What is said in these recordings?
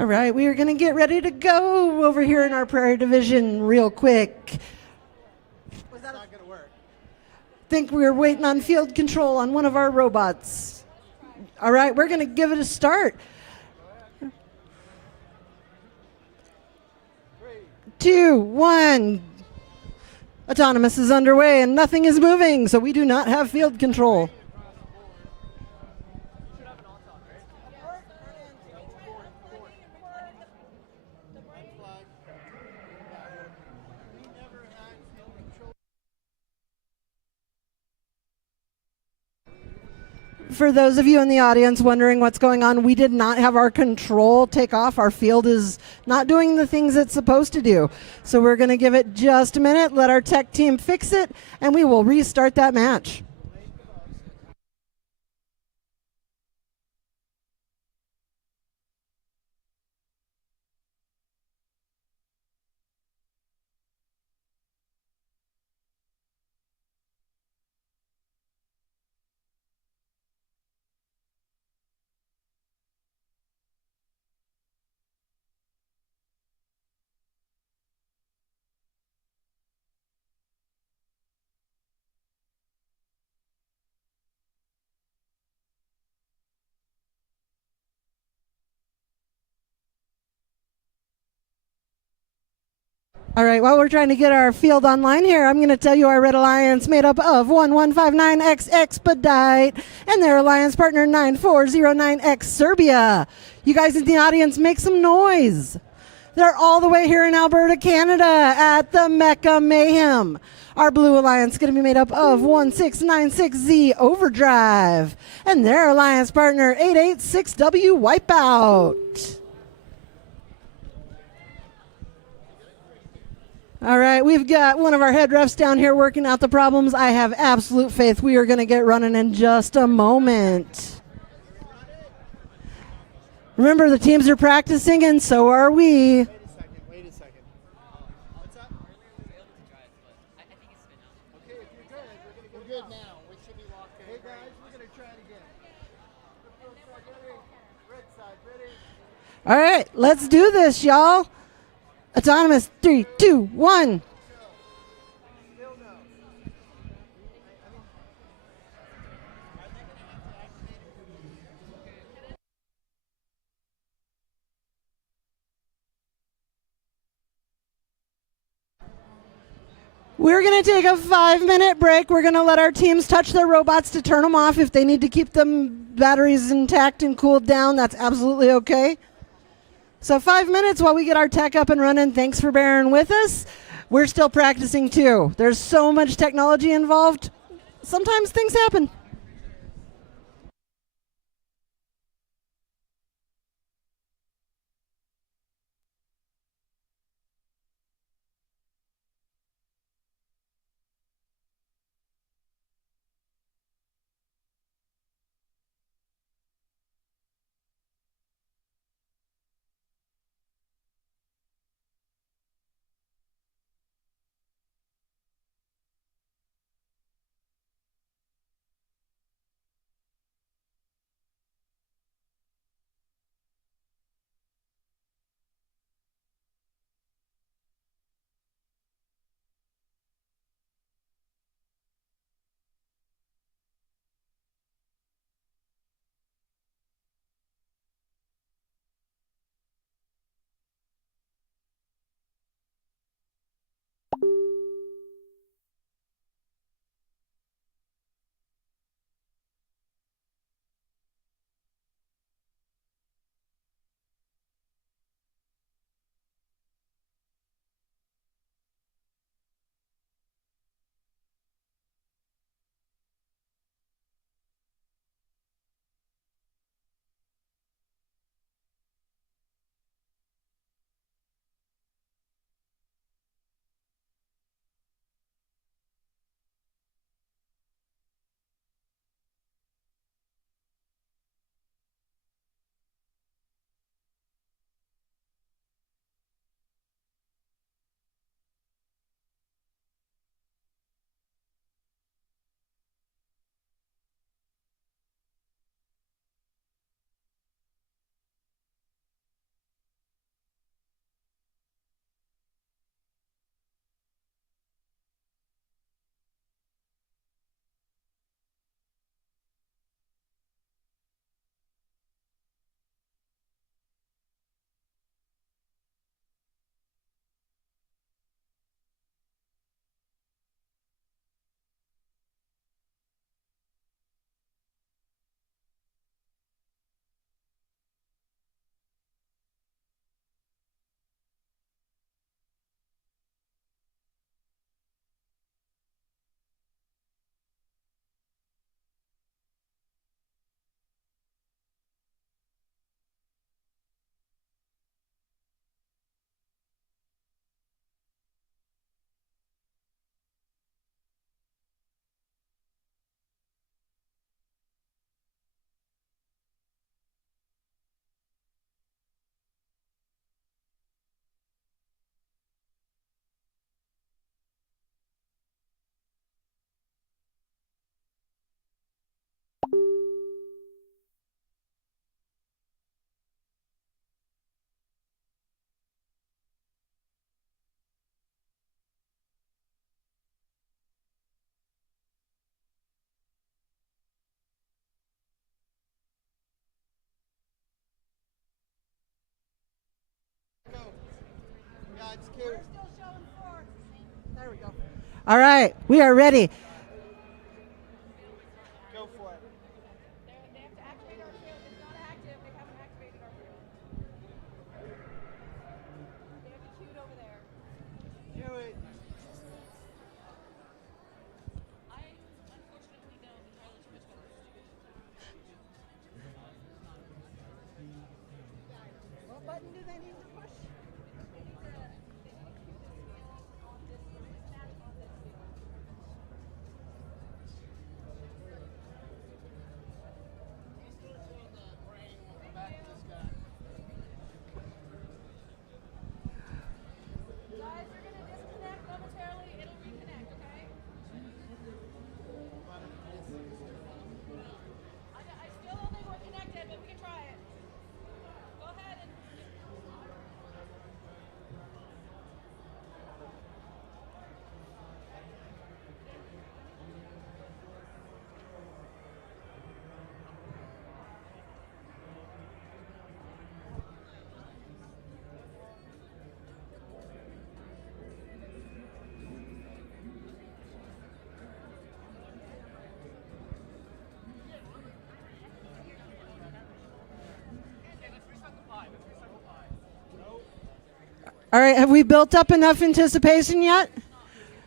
All right, we are going to get ready to go over here in our Prairie Division real quick. It's not going to work. Think we were waiting on field control on one of our robots. All right, we're going to give it a start. 3, 2, 1. Autonomous is underway and nothing is moving, so we do not have field control. For those of you in the audience wondering what's going on, we did not have our control take off. Our field is not doing the things it's supposed to do. So we're going to give it just a minute, let our tech team fix it, and we will restart that match. All right, while we're trying to get our field online here, I'm going to tell you our Red Alliance made up of 1159X Expedite and their alliance partner 9409X Serbia. You guys in the audience, make some noise. They're all the way here in Alberta, Canada at the Mecha Mayhem. Our Blue Alliance is going to be made up of 1696Z Overdrive and their alliance partner 886W Wipeout. All right, we've got one of our head refs down here working out the problems. I have absolute faith we are going to get running in just a moment. Remember, the teams are practicing, and so are we. Wait a second. What's up? Okay, if you're good, we're good now. We should be locked in. Hey guys, we're going to try it again. Red side, ready? All right, let's do this, y'all. Autonomous, 3, 2, 1. Still no. We're going to take a 5-minute break. We're going to let our teams touch their robots to turn them off. If they need to keep them batteries intact and cooled down, that's absolutely okay. So 5 minutes while we get our tech up and running. Thanks for bearing with us. We're still practicing too. There's so much technology involved. Sometimes things happen. it's cute. There we go. All right, we are ready. Go for it. They have to activate our field. It's not active. They haven't activated our field. They have it queued over there. Do it. I unfortunately know entirely too much about this. What button do they need to push? Guys, you're going to disconnect momentarily. It'll reconnect, okay? I still don't think we're connected, but we can try it. Go ahead and... All right, have we built up enough anticipation yet?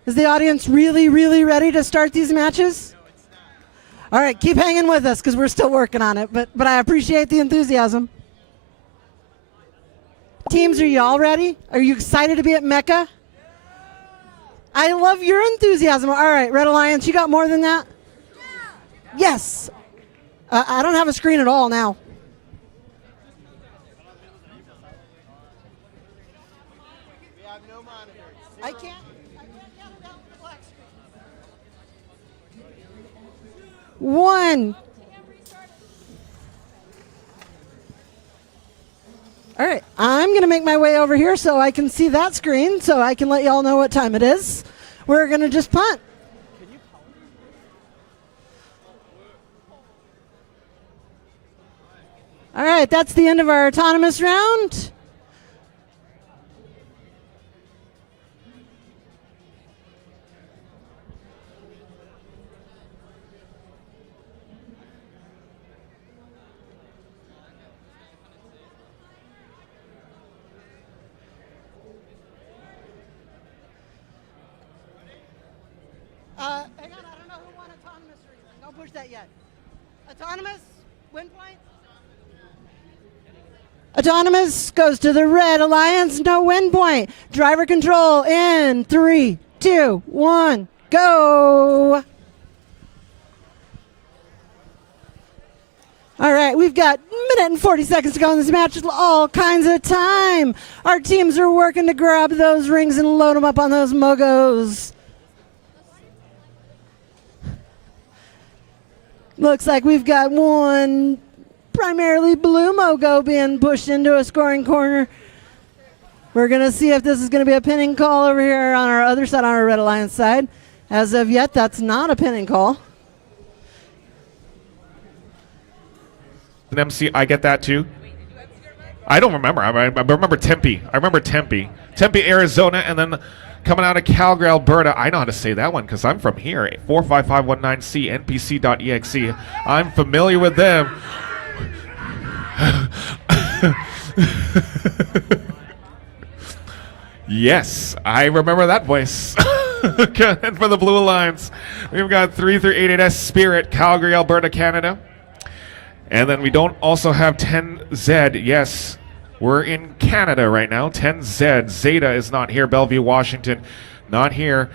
Is the audience really, really ready to start these matches? All right, keep hanging with us because we're still working on it, but I appreciate the enthusiasm. Teams, are you all ready? Are you excited to be at Mecha? I love your enthusiasm. All right, Red Alliance, you got more than that? Yes. I don't have a screen at all now. We have no monitors. I can't get it down the black screen. One. All right, I'm going to make my way over here so I can see that screen so I can let you all know what time it is. We're going to just punt. All right, that's the end of our autonomous round. Hang on, I don't know who won autonomous or anything. Don't push that yet. Autonomous, win point. Autonomous goes to the Red Alliance, no win point. Driver control in 3, 2, 1, go. All right, we've got a minute and 40 seconds to go in this match with all kinds of time. Our teams are working to grab those rings and load them up on those mogos. Looks like we've got one primarily blue mogo being pushed into a scoring corner. We're going to see if this is going to be a pinning call over here on our other side, on our Red Alliance side. As of yet, that's not a pinning call. An MC, I get that too. I don't remember. I remember Tempe. I remember Tempe. Tempe, Arizona, and then coming out of Calgary, Alberta. I know how to say that one because I'm from here. 45519C, npc.exe. I'm familiar with them. Yes, I remember that voice. And for the Blue Alliance, we've got 3388S Spirit, Calgary, Alberta, Canada. And then we don't also have 10Z. Yes, we're in Canada right now. 10Z. Zeta is not here. Bellevue, Washington, not here.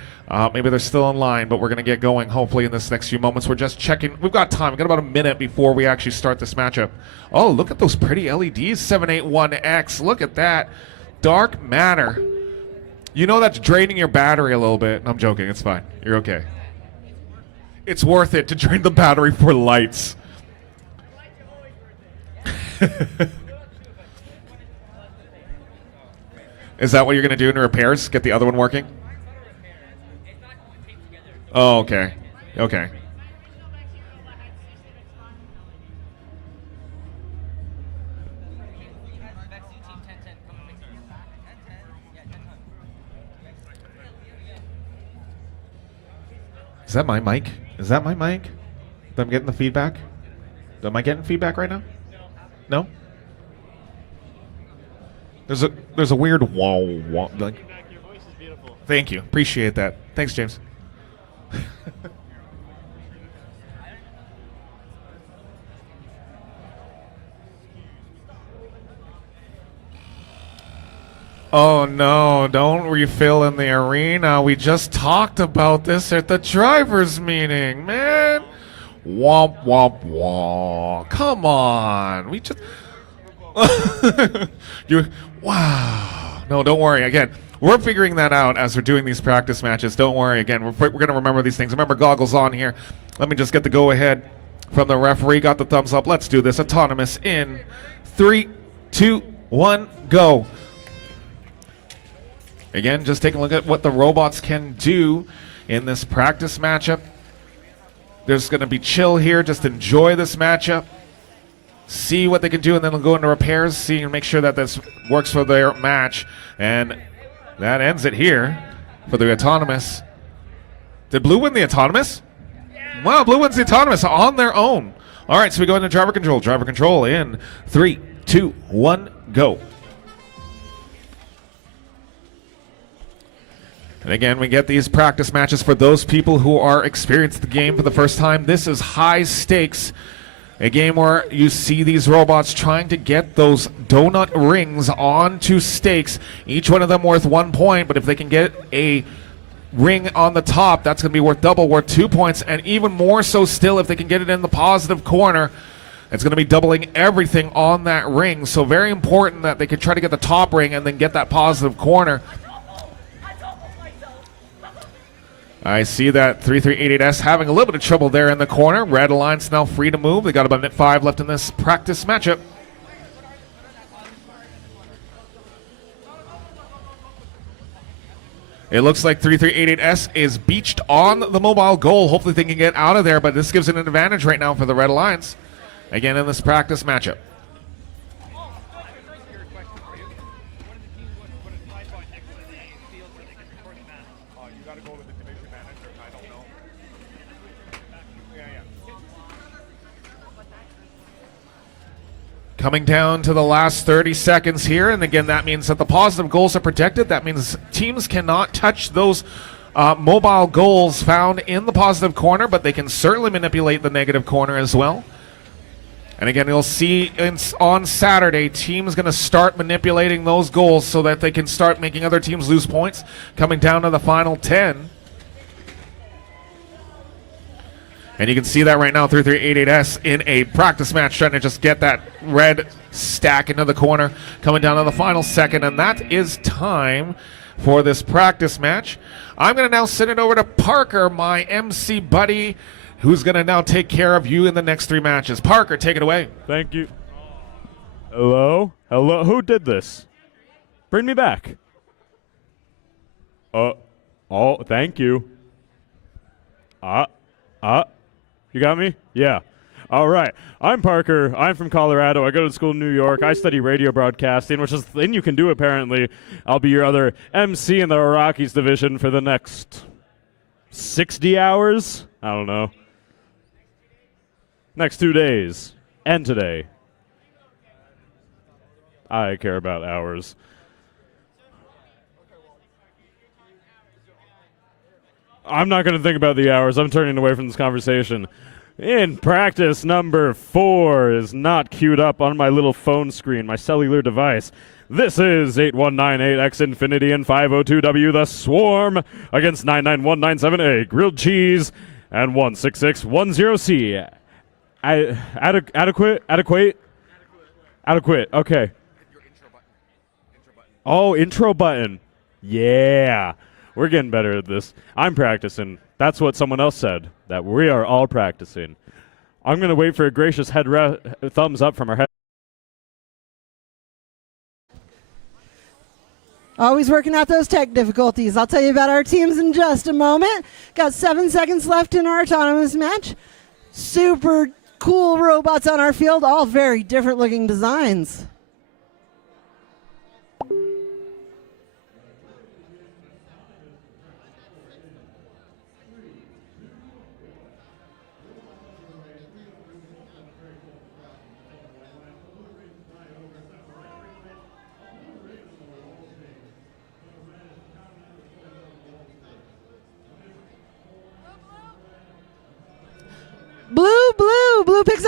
Maybe they're still online, but we're going to get going hopefully in this next few moments. We're just checking. We've got time. We've got about a minute before we actually start this matchup. Oh, look at those pretty LEDs, 781X. Look at that. Dark matter. You know that's draining your battery a little bit. I'm joking. It's fine. You're okay. It's worth it to drain the battery for lights. Is that what you're going to do in repairs? Get the other one working? Oh, okay. Okay. Is that my mic? Is that my mic? That I'm getting the feedback? Am I getting feedback right now? No? There's a weird wah wah. Like, Your voice is beautiful. thank you. Appreciate that. Thanks, James. Oh no, don't refill in the arena. We just talked about this at the drivers' meeting, man. Womp womp womp. Come on. We just wow. No, don't worry. Again, we're figuring that out as we're doing these practice matches. Don't worry. Again, we're going to remember these things. Remember, goggles on here. Let me just get the go-ahead from the referee. Got the thumbs up. Let's do this. Autonomous in 3, 2, 1, go. Again, just take a look at what the robots can do in this practice matchup. There's going to be chill here. Just enjoy this matchup. See what they can do, and then they'll go into repairs, see and make sure that this works for their match. And that ends it here for the autonomous. Did Blue win the autonomous? Yeah. Wow, Blue wins the autonomous on their own. All right, so we go into driver control. Driver control in 3, 2, 1, go. And again, we get these practice matches for those people who are experiencing the game for the first time. This is high stakes. A game where you see these robots trying to get those donut rings onto stakes, each one of them worth 1 point, but if they can get a ring on the top, that's going to be worth double, worth 2 points, and even more so still if they can get it in the positive corner. It's going to be doubling everything on that ring, so very important that they can try to get the top ring and then get that positive corner. I see that 3388S having a little bit of trouble there in the corner. Red Alliance now free to move. They got about a minute 5 left in this practice matchup. It looks like 3388S is beached on the mobile goal. Hopefully they can get out of there, but this gives it an advantage right now for the Red Alliance. Again in this practice matchup. Coming down to the last 30 seconds here, and again, that means that the positive goals are protected. That means teams cannot touch those mobile goals found in the positive corner, but they can certainly manipulate the negative corner as well. And again, you'll see on Saturday, teams going to start manipulating those goals so that they can start making other teams lose points, coming down to the final 10. And you can see that right now, 3388S in a practice match, trying to just get that red stack into the corner, coming down to the final second. And that is time for this practice match. I'm going to now send it over to Parker, my MC buddy, who's going to now take care of you in the next 3 matches. Parker, take it away. Thank you. Hello? Hello? Who did this? Bring me back. Oh, thank you. You got me? Yeah. All right. I'm Parker. I'm from Colorado. I go to school in New York. I study radio broadcasting, which is the thing you can do, apparently. I'll be your other MC in the Rockies division for the next 60 hours? I don't know. Next 2 days. And today. I care about hours. I'm not going to think about the hours. I'm turning away from this conversation. In practice, number 4 is not queued up on my little phone screen, my cellular device. This is 8198X Infinity and 502W The Swarm against 99197A Grilled Cheese and 16610C. Adequate. Okay. Oh, intro button. Yeah. We're getting better at this. I'm practicing. That's what someone else said, that we are all practicing. I'm going to wait for a gracious thumbs up from our head. Always working out those tech difficulties. I'll tell you about our teams in just a moment. Got 7 seconds left in our autonomous match. Super cool robots on our field, all very different looking designs.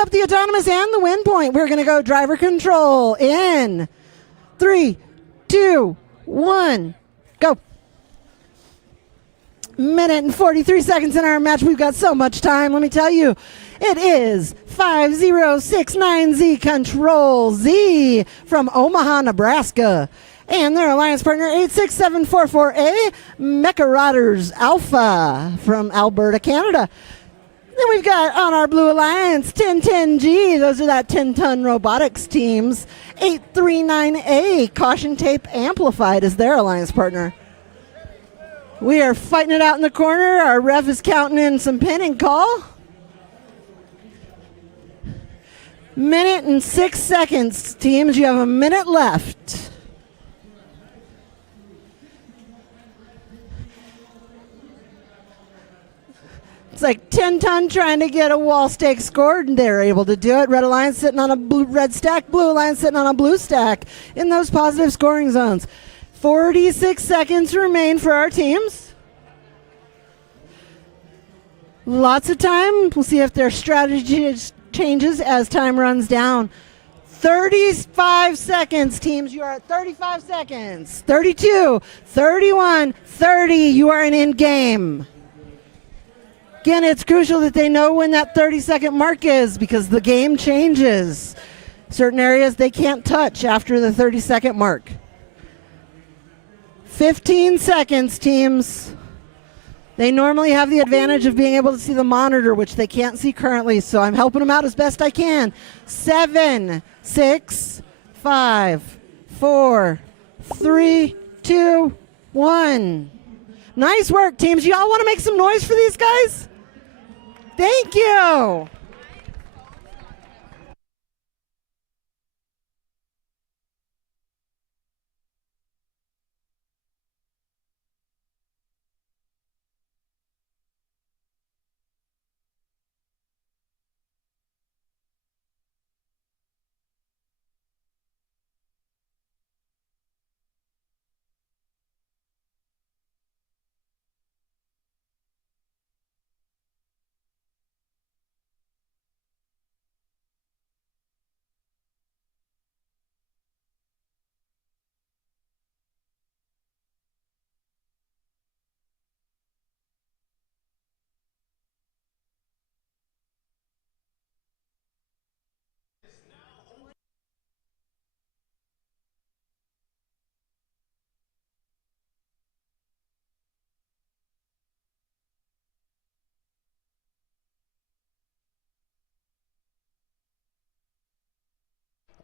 up the autonomous and the win point. We're going to go driver control in 3, 2, 1, go. Minute and 43 seconds in our match. We've got so much time. Let me tell you, it is 5069Z Control Z from Omaha, Nebraska. And their alliance partner 86744A Mecha Riders Alpha from Alberta, Canada. Then we've got on our Blue Alliance 1010G. Those are that 10-ton robotics teams. 839A Caution Tape Amplified is their alliance partner. We are fighting it out in the corner. Our ref is counting in some pinning call. Minute and 6 seconds, teams. You have a minute left. It's like 10-ton trying to get a wall stake scored, and they're able to do it. Red Alliance sitting on a red stack, Blue Alliance sitting on a blue stack in those positive scoring zones. 46 seconds remain for our teams. Lots of time. We'll see if their strategy changes as time runs down. 35 seconds, teams. You are at 35 seconds. 32, 31, 30. You are in game. Again, it's crucial that they know when that 30-second mark is because the game changes. Certain areas they can't touch after the 30-second mark. 15 seconds, teams. They normally have the advantage of being able to see the monitor, which they can't see currently, so I'm helping them out as best I can. 7, 6, 5, 4, 3, 2, 1. Nice work, teams. You all want to make some noise for these guys? Thank you.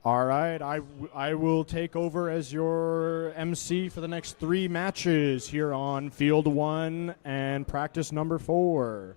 All right, I will take over as your MC for the next 3 matches here on Field 1 and practice number 4.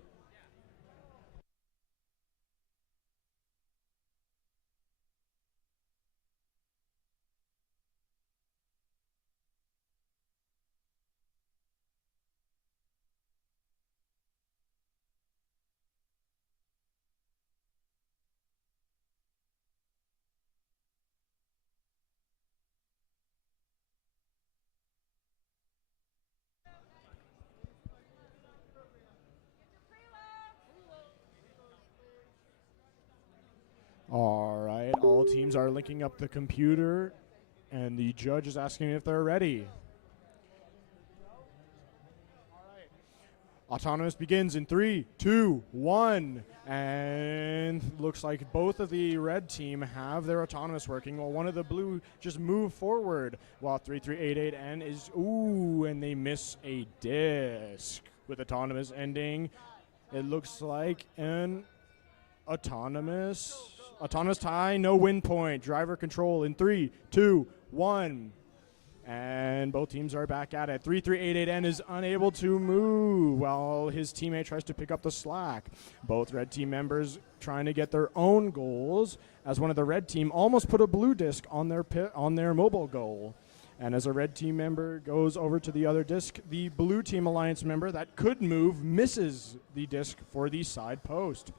All right, all teams are linking up the computer, and the judge is asking if they're ready. Autonomous begins in 3, 2, 1, and looks like both of the red team have their autonomous working, while one of the blue just move forward, while 3388N is, and they miss a disc. With autonomous ending, it looks like an autonomous tie, no win point. Driver control in 3, 2, 1. And both teams are back at it. 3388N is unable to move while his teammate tries to pick up the slack. Both red team members trying to get their own goals, as one of the red team almost put a blue disc on their mobile goal. And as a red team member goes over to the other disc, the blue team alliance member that could move misses the disc for the side post.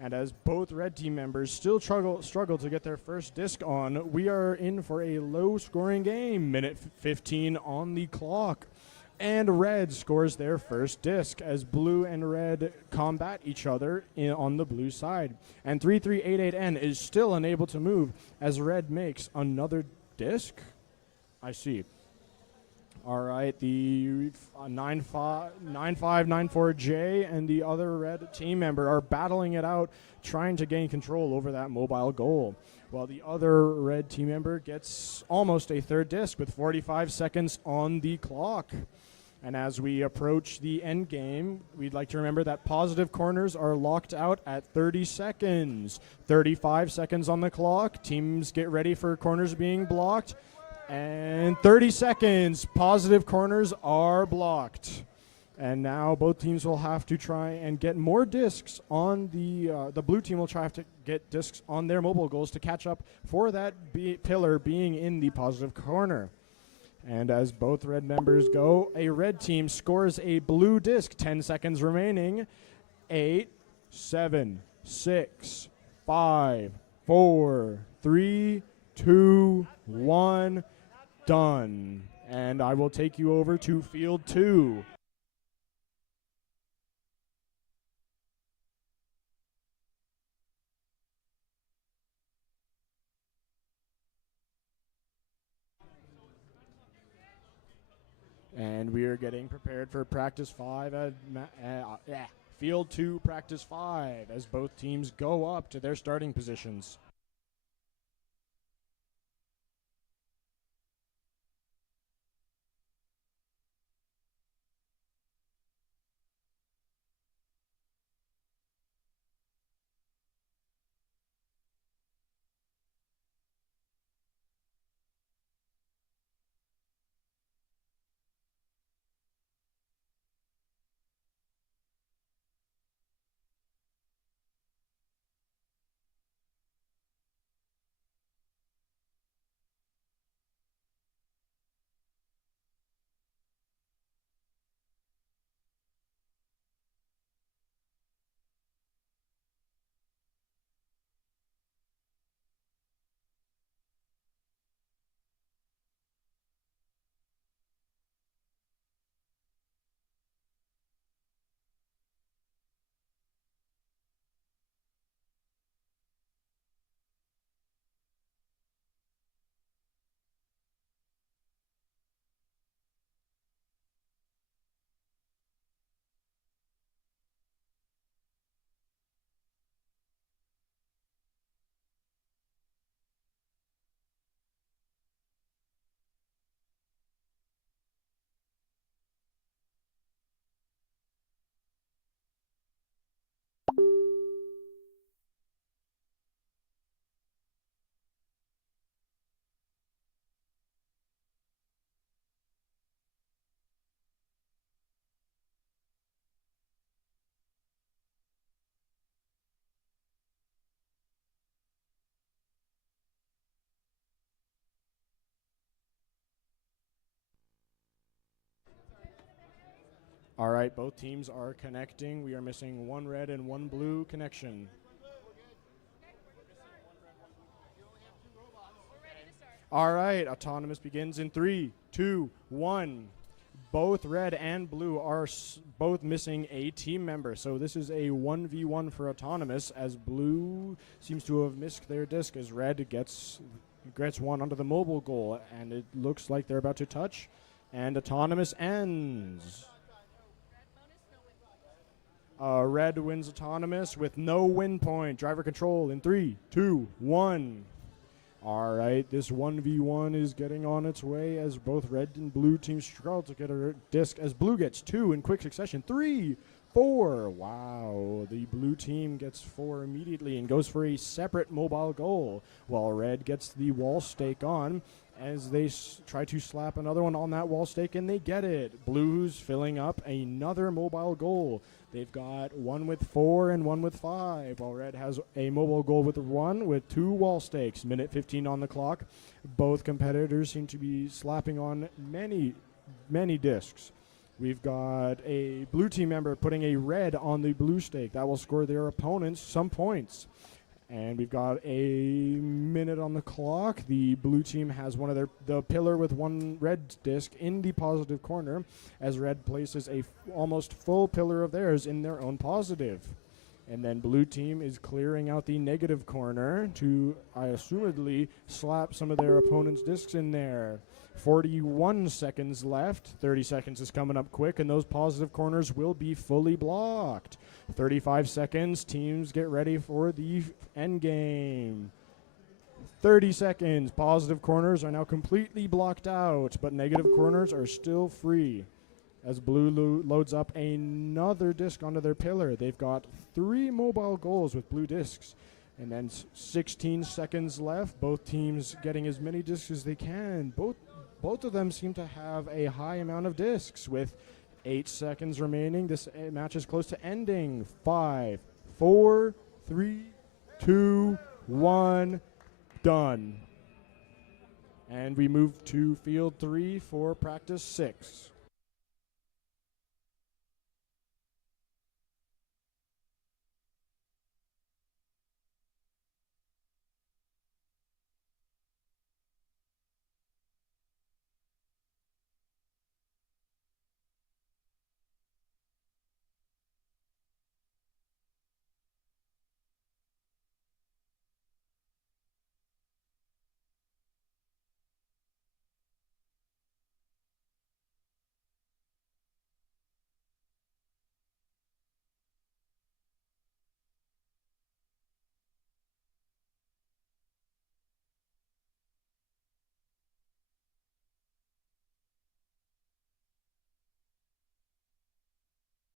And as both red team members still struggle to get their first disc on, we are in for a low-scoring game. Minute 15 on the clock. And red scores their first disc as blue and red combat each other on the blue side. And 3388N is still unable to move as red makes another disc. I see. All right, the 9594J and the other red team member are battling it out, trying to gain control over that mobile goal, while the other red team member gets almost a third disc with 45 seconds on the clock. And as we approach the end game, we'd like to remember that positive corners are locked out at 30 seconds. 35 seconds on the clock. Teams get ready for corners being blocked. And 30 seconds, positive corners are blocked. And now both teams will have to try and get more discs on the blue team will try to get discs on their mobile goals to catch up for that pillar being in the positive corner. And as both red members go, a red team scores a blue disc, 10 seconds remaining. 8, 7, 6, 5, 4, 3, 2, 1, done. And I will take you over to field 2. And we are getting prepared for practice 5 at field 2, practice 5, as both teams go up to their starting positions. All right, both teams are connecting. We are missing one red and one blue connection. All right, autonomous begins in 3, 2, 1. Both red and blue are both missing a team member. So this is a 1v1 for autonomous, as blue seems to have missed their disc as red gets one onto the mobile goal. And it looks like they're about to touch. And autonomous ends. Red wins autonomous with no win point. Driver control in 3, 2, 1. All right, this 1v1 is getting on its way as both red and blue teams struggle to get a disc as blue gets 2 in quick succession. 3, 4. Wow, the blue team gets 4 immediately and goes for a separate mobile goal, while red gets the wall stake on as they try to slap another one on that wall stake, and they get it. Blues filling up another mobile goal. They've got one with 4 and one with 5, while red has a mobile goal with 1 with 2 wall stakes. Minute 15 on the clock. Both competitors seem to be slapping on many discs. We've got a blue team member putting a red on the blue stake. That will score their opponents some points. And we've got a minute on the clock. The blue team has the pillar with one red disc in the positive corner, as red places a almost full pillar of theirs in their own positive. And then blue team is clearing out the negative corner to, I assumedly, slap some of their opponent's discs in there. 41 seconds left. 30 seconds is coming up quick, and those positive corners will be fully blocked. 35 seconds. Teams get ready for the end game. 30 seconds. Positive corners are now completely blocked out, but negative corners are still free. As blue loads up another disc onto their pillar. They've got 3 mobile goals with blue discs. And then 16 seconds left. Both teams getting as many discs as they can. Both of them seem to have a high amount of discs. With 8 seconds remaining, this match is close to ending. 5, 4, 3, 2, 1, done. And we move to field 3 for practice 6.